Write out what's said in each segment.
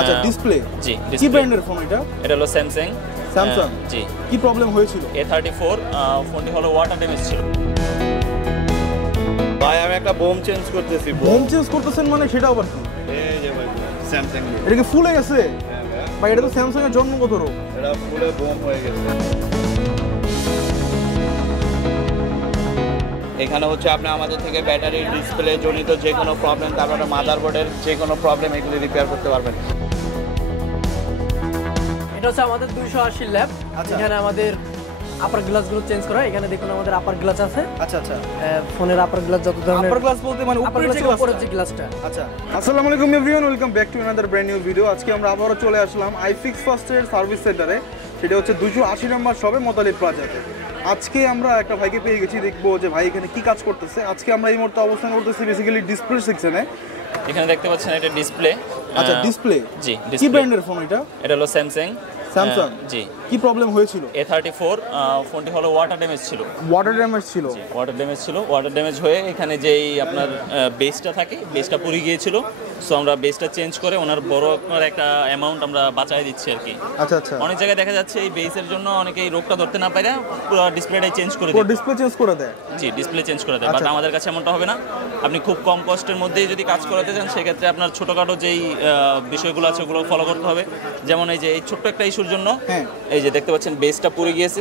আচ্ছা ডিসপ্লে জি কি ব্র্যান্ডের ফোন এটা? এটা হলো স্যামসাং। স্যামসাং জি। কি প্রবলেম হয়েছিল? A34 ফোনটি হলো ওয়াটার ড্যামেজ ছিল। ভাই আমি একটা বোম চেঞ্জ করতেছি। বোম চেঞ্জ করতেছেন মানে সেটা আবার কি? এই যে ভাই স্যামসাং এটা কি ফুলে গেছে? হ্যাঁ ভাই। ভাই এটা তো স্যামসাং এর জন্মগত রোগ। এটা ফুলে বোম হয়ে গেছে। এখানে হচ্ছে আপনি আমাদের থেকে ব্যাটারি ডিসপ্লে জনিত যে কোনো প্রবলেম, তারপরে মাদারবোর্ডের যে কোনো প্রবলেম এগুলো রিপেয়ার করতে পারবেন। এটা হচ্ছে আমাদের 280 ল্যাব। এখানে আমাদের আপার গ্লাসগুলো চেঞ্জ করা হয়। এখানে দেখুন আমাদের আপার গ্লাস আছে। আচ্ছা আচ্ছা ফোনের আপার গ্লাস যত ধরনের আপার গ্লাস বলতে মানে উপরের যে গ্লাসটা। আচ্ছা আসসালামু আলাইকুম everyone, welcome back to another brand new video. আজকে আমরা আবারও চলে আসলাম আইফিক্স ফার্স্টের সার্ভিস সেন্টারে। সেটা হচ্ছে 280 নম্বর শপে মোতালিব প্লাজাতে। আজকে আমরা একটা ভাইকে পেয়ে গেছি, দেখবো যে ভাই এখানে কি কাজ করতেছে। আজকে আমরা এই মুহূর্তে অবস্থান করতেছি বেসিক্যালি ডিসপ্লে সেকশনে। এখানে দেখতে পাচ্ছেন এটা ডিসপ্লে। আচ্ছা ডিসপ্লে জি। কি ব্র্যান্ডের ফোন এটা? এটা হলো স্যামসাং। স্যামসাং জি। কি প্রবলেম হয়েছিল? A34 ফোনটি হলো ওয়াটার ড্যামেজ ছিল। ওয়াটার ড্যামেজ ছিল? ওয়াটার ড্যামেজ ছিল। ওয়াটার ড্যামেজ হয়ে এখানে যেই আপনার বেসটা থাকে, বেসটা পুড়ে গিয়েছিল। সো আমরা বেসটা চেঞ্জ করে ওনার বড় আপনার একটা অ্যামাউন্ট আমরা বাঁচাই দিচ্ছি আর কি। আচ্ছা আচ্ছা। অনেক জায়গায় দেখা যাচ্ছে এই বেসের জন্য অনেকে এই রোগটা ধরতে না পারে, পুরো ডিসপ্লেটাই চেঞ্জ করে দেয়। পুরো ডিসপ্লে চেঞ্জ করে দেয়? জি, ডিসপ্লে চেঞ্জ করে দেয়। বাট আমাদের কাছে এমনটা হবে না। আপনি খুব কম কস্টের মধ্যেই যদি কাজ করাতে চান, সেক্ষেত্রে আপনার ছোটোখাটো যেই বিষয়গুলো আছে ওগুলো ফলো করতে হবে। যেমন এই যে এই ছোট্ট একটা ইস্যুর জন্য এই যে দেখতে পাচ্ছেন বেসটা পুড়ে গিয়েছে।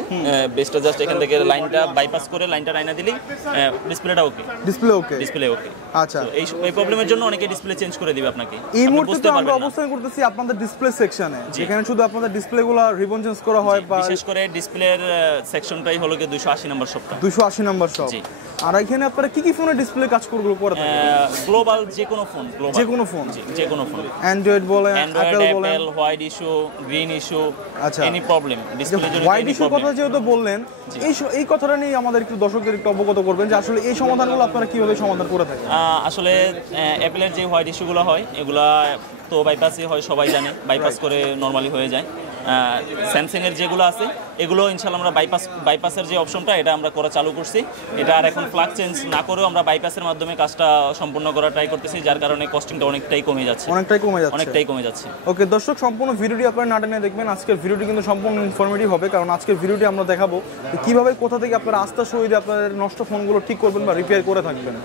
বেসটা জাস্ট এখান থেকে লাইনটা বাইপাস করে লাইনটা রাইনা দিলেই ডিসপ্লেটা ওকে। ডিসপ্লে ওকে। আচ্ছা, এই প্রবলেমের জন্য অনেকে ডিসপ্লে চেঞ্জ করে দিবে আপনাকে। এই মুহূর্তে আমরা অবস্থান করতেছি আপনাদের ডিসপ্লে সেকশনে, যেখানে শুধু আপনাদের ডিসপ্লেগুলো রিবন চেঞ্জ করা হয়। বিশেষ করে ডিসপ্লের সেকশনটাই হলো কি 280 নম্বর শপটা। 280 নম্বর শপ। আর এখানে আপনারা কি কি ফোনের ডিসপ্লে কাজগুলো করে থাকেন? গ্লোবাল যে কোনো ফোন। যে কোনো ফোন? যে কোনো ফোন। অ্যান্ড্রয়েড বলেন, অ্যাপল বলেন, হোয়াইট ইস্যু, গ্রিন ইস্যু, আচ্ছা এনি প্রবলেম ডিসপ্লে জন্য। হোয়াইট ইস্যুর কথা যেহেতু বললেন, এই কথাটা নিয়ে আমাদের একটু দর্শকদের একটু অবগত করবেন যে আসলে এই সমাধানগুলো আপনারা কিভাবে সমাধান করে থাকেন। আসলে অ্যাপলের যে হোয়াইট ইস্যুগুলো হয় এগুলা তো বাইপাসই হয়, সবাই জানে। বাইপাস করে নর্মালি হয়ে যায়। স্যামসাংয়ের যেগুলো আছে এগুলো ইনশাল্লাহ আমরা বাইপাসের যে অপশনটা এটা আমরা করা চালু করছি। এটা আর এখন প্লাগ চেঞ্জ না করেও আমরা বাইপাসের মাধ্যমে কাজটা সম্পূর্ণ করা ট্রাই করতেছি, যার কারণে কস্টিংটা অনেকটাই কমে যাচ্ছে। ওকে দর্শক, সম্পূর্ণ ভিডিওটি আপনারা না টেনে দেখবেন। আজকের ভিডিওটি কিন্তু সম্পূর্ণ ইনফরমেটিভ হবে, কারণ আজকের ভিডিওটি আমরা দেখাবো কিভাবে কোথা থেকে আপনারা আস্থার সহিত আপনাদের নষ্ট ফোনগুলো ঠিক করবেন বা রিপেয়ার করে থাকবেন।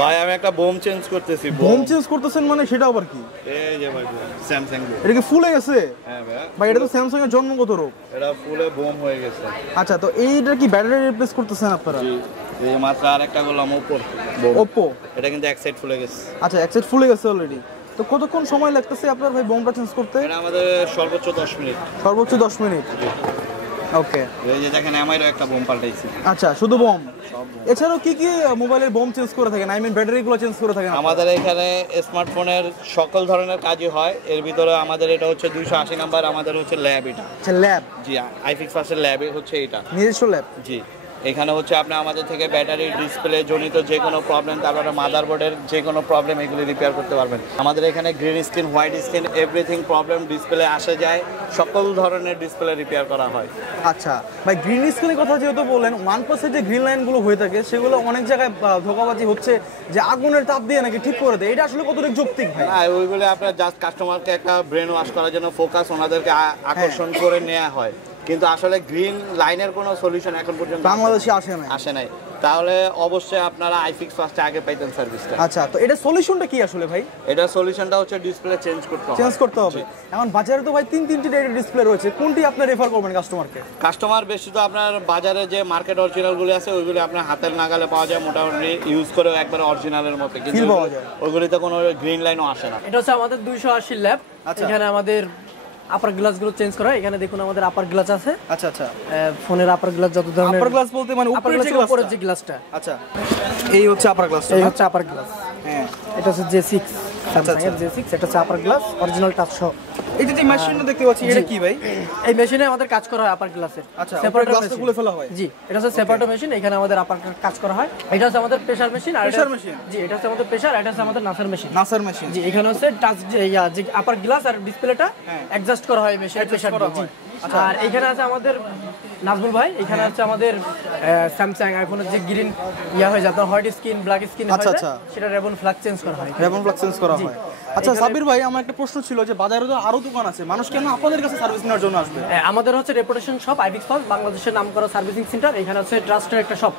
ভাই আমি একটা বোম চেঞ্জ করতেছি। বোম চেঞ্জ করতেছেন মানে সেটা আবার কি? এই যে ভাই স্যামসাং। এটা কি ফুলে গেছে? হ্যাঁ ভাই। ভাই এটা তো স্যামসাং এর জন্মগত রোগ। এটা ফুলে বোম হয়ে গেছে। আচ্ছা, তো এইটা কি ব্যাটারি রিপ্লেস করতেছেন আপনারা? জি। এই মাত্র আরেকটা করলাম ওপো। এটা কিন্তু এক সাইড ফুলে গেছে। আচ্ছা, এক সাইড ফুলে গেছে অলরেডি। তো কতক্ষণ সময় লাগতেছে আপনার ভাই বোমটা চেঞ্জ করতে? এটা আমাদের সর্বোচ্চ 10 মিনিট। সর্বোচ্চ 10 মিনিট। ওকে। এই যে দেখেন আমারও একটা বোম পাল্টাইছি। আচ্ছা, শুধু বোম? এছাড়াও কি কি মোবাইলের বোম চেঞ্জ করে থাকেন? আই মিন ব্যাটারিগুলো চেঞ্জ করে থাকেন? আমাদের এখানে স্মার্টফোনের সকল ধরনের কাজই হয়। এর ভিতরে আমাদের এটা হচ্ছে 280 নাম্বার, আমাদের হচ্ছে ল্যাব। এটা আচ্ছা, ল্যাব? জি, আইফিক্স ফার্স্টের ল্যাবে হচ্ছে এটা নিজস্ব ল্যাব? জি। এখানে হচ্ছে আপনি আমাদের থেকে ব্যাটারি ডিসপ্লে জনিত যে কোনো প্রবলেম, তারপরে মাদারবোর্ডের যে কোনো প্রবলেম এগুলি রিপেয়ার করতে পারবেন। আমাদের এখানে green screen, white screen, everything problem display আসে যায়, সকল ধরনের ডিসপ্লে রিপেয়ার করা হয়। আচ্ছা ভাই, গ্রিন স্ক্রিনের কথা যেহেতু বললেন, OnePlus যে গ্রিন লাইনগুলো হয়ে থাকে সেগুলো অনেক জায়গায় ধোঁকাবাজি হচ্ছে যে আগুনের তাপ দিয়ে নাকি ঠিক করে দেয়। এটা আসলে কতটুকু যৌক্তিক ভাই? হ্যাঁ, ওইগুলো আপনার জাস্ট কাস্টমারকে একটা ব্রেন ওয়াশ করার জন্য ফোকাস, ওনাদেরকে আকর্ষণ করে নেওয়া হয়। কিন্তু আসলে গ্রিন লাইনের কোনো সলিউশন এখন পর্যন্ত বাংলাদেশে আসে নাই। তাহলে অবশ্যই আপনারা আইফিক্স ফার্স্টে আগে পাইতেন সার্ভিসটা। আচ্ছা, তো এটা সলিউশনটা কি আসলে ভাই? এটা সলিউশনটা হচ্ছে ডিসপ্লে চেঞ্জ করতে হবে। এখন বাজারে তো ভাই 3-3টি ডিসপ্লে রয়েছে, কোনটি আপনি রেফার করবেন কাস্টমারকে? কাস্টমার বেশি তো আপনার বাজারে যে মার্কেট অরিজিনালগুলি আছে ওইগুলি আপনার হাতের নাগালে পাওয়া যায়, মোটামুটি ইউজ করে একবারে অরিজিনালের মতো, কিন্তু ওইগুলিতে কোনো গ্রিন লাইনও আসে না। এটা হচ্ছে আমাদের 280 ল্যাব। এখানে আমাদের আপার গ্লাসগুলো চেঞ্জ করা হয়। এখানে দেখুন আমাদের আপার গ্লাস আছে। আচ্ছা আচ্ছা। ফোনের আপার গ্লাস যত ধরনের। আপার গ্লাস বলতে মানে উপরের যে গ্লাসটা। আচ্ছা, এই হচ্ছে আপার গ্লাস। এই হচ্ছে আপার গ্লাস। হ্যাঁ, এটা হচ্ছে J6, স্যামসাং এর J6। এটা হচ্ছে আপার গ্লাস, অরিজিনাল টাচ সহ। এই যে মেশিনটা দেখতে পাচ্ছি, এটা কি ভাই? এই মেশিনে আমাদের কাজ করা হয় আপার গ্লাসের। আচ্ছা, সেপারেট গ্লাসটা খুলে ফেলা হয়? জি, এটা হচ্ছে সেপারেট মেশিন। এখানে আমাদের আপার কাজ করা হয়। এটা হচ্ছে আমাদের প্রেসার মেশিন। আর প্রেসার মেশিন? জি, এটা হচ্ছে আমাদের প্রেসার, এটা হচ্ছে আমাদের নাসার মেশিন। নাসার মেশিন? জি, এখানে হচ্ছে টাচ যে আপার গ্লাস আর ডিসপ্লেটা অ্যাডজাস্ট করা হয় মেশিন প্রেসার দিয়ে। জি, আর এখানে আছে আমাদের নাজমুল ভাই, এখানে আছে আমাদের স্যামসাং আইফোনের যে গ্রিন হয়ে যায়, আপনার হোয়াইট স্ক্রিন ব্ল্যাক স্ক্রিন হয়ে যায়, সেটা রেবন ফ্ল্যাগ চেঞ্জ করা হয়। রেবন ফ্ল্যাগ চেঞ্জ করা হয়। আচ্ছা সাবির ভাই, আমার একটা প্রশ্ন ছিল যে বাজারে তো আরো দোকান আছে, মানুষ কেন আপনাদের কাছে সার্ভিস নেওয়ার জন্য আসবে? আমাদের হচ্ছে রেপুটেশন শপ আইফিক্স ফার্স্ট, বাংলাদেশের নামকরা সার্ভিসিং সেন্টার। এখানে হচ্ছে ট্রাস্টের একটা শপ।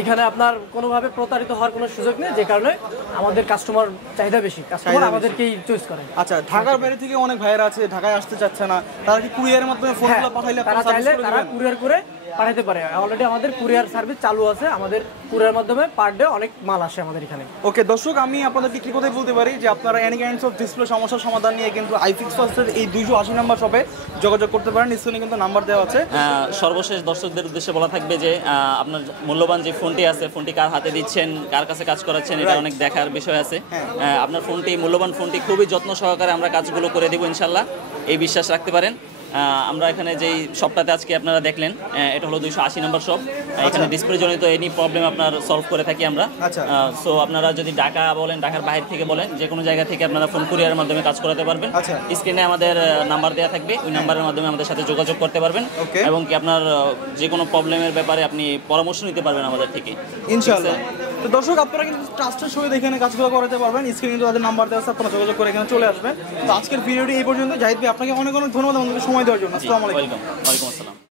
এখানে আপনার কোনোভাবে প্রতারিত হওয়ার কোনো সুযোগ নেই, যে কারণে আমাদের কাস্টমার চাহিদা বেশি, কাস্টমার আমাদেরকেই চয়েস করে। আচ্ছা, ঢাকার বাইরে থেকে অনেক ভাইয়েরা আছে, ঢাকায় আসতে চাচ্ছে না, তারা কি কুরিয়ারের মাধ্যমে ফোনগুলো পাঠাইলে তারা চাইলে তারা কুরিয়ার করে পাঠাতে পারে। অলরেডি আমাদের কুরিয়ার সার্ভিস চালু আছে, আমাদের কুরিয়ার মাধ্যমে পার ডে অনেক মাল আসে আমাদের এখানে। ওকে দর্শক, আমি আপনাদেরকে কি কথাই বলতে পারি যে আপনারা এনি কাইন্ডস অফ ডিসপ্লে সমস্যার সমাধান নিয়ে কিন্তু আইফিক্স ফার্স্টের এই 280 নম্বর শপে যোগাযোগ করতে পারেন। স্ক্রিনে কিন্তু নাম্বার দেওয়া আছে। সর্বশেষ দর্শকদের উদ্দেশ্যে বলা থাকবে যে আপনার মূল্যবান যে ফোনটি আছে, ফোনটি কার হাতে দিচ্ছেন, কার কাছে কাজ করাচ্ছেন, এটা অনেক দেখার বিষয় আছে। আপনার ফোনটি, মূল্যবান ফোনটি খুবই যত্ন সহকারে আমরা কাজগুলো করে দেবো ইনশাল্লাহ, এই বিশ্বাস রাখতে পারেন। আমরা এখানে যেই শপটাতে আজকে আপনারা দেখলেন, এটা হলো 280 নম্বর শপ। এখানে ডিসপ্লে জনিত এনি প্রবলেম আপনার সলভ করে থাকি আমরা। সো আপনারা যদি ঢাকা বলেন, ঢাকার বাইরে থেকে বলেন, যে কোনো জায়গা থেকে আপনারা ফোন কুরিয়ারের মাধ্যমে কাজ করাতে পারবেন। স্ক্রিনে আমাদের নাম্বার দেওয়া থাকবে, ওই নাম্বারের মাধ্যমে আমাদের সাথে যোগাযোগ করতে পারবেন এবং কি আপনার যে কোনো প্রবলেমের ব্যাপারে আপনি পরামর্শ নিতে পারবেন আমাদের থেকে ইনশাআল্লাহ। তো দর্শক, আপনারা কিন্তু ট্রাস্টের সঙ্গে এখানে কাজগুলো করাতে পারবেন। স্ক্রিনে কিন্তু তাদের নাম্বার দেওয়া আছে, আপনারা যোগাযোগ করে এখানে চলে আসবেন। তো আজকের ভিডিওটি এই পর্যন্ত। জাহিদ ভাই, আপনাকে অনেক অনেক ধন্যবাদ আমাদেরকে সময় দেওয়ার জন্য। আসসালামু আলাইকুম। ওয়ালাইকুম আসসালাম।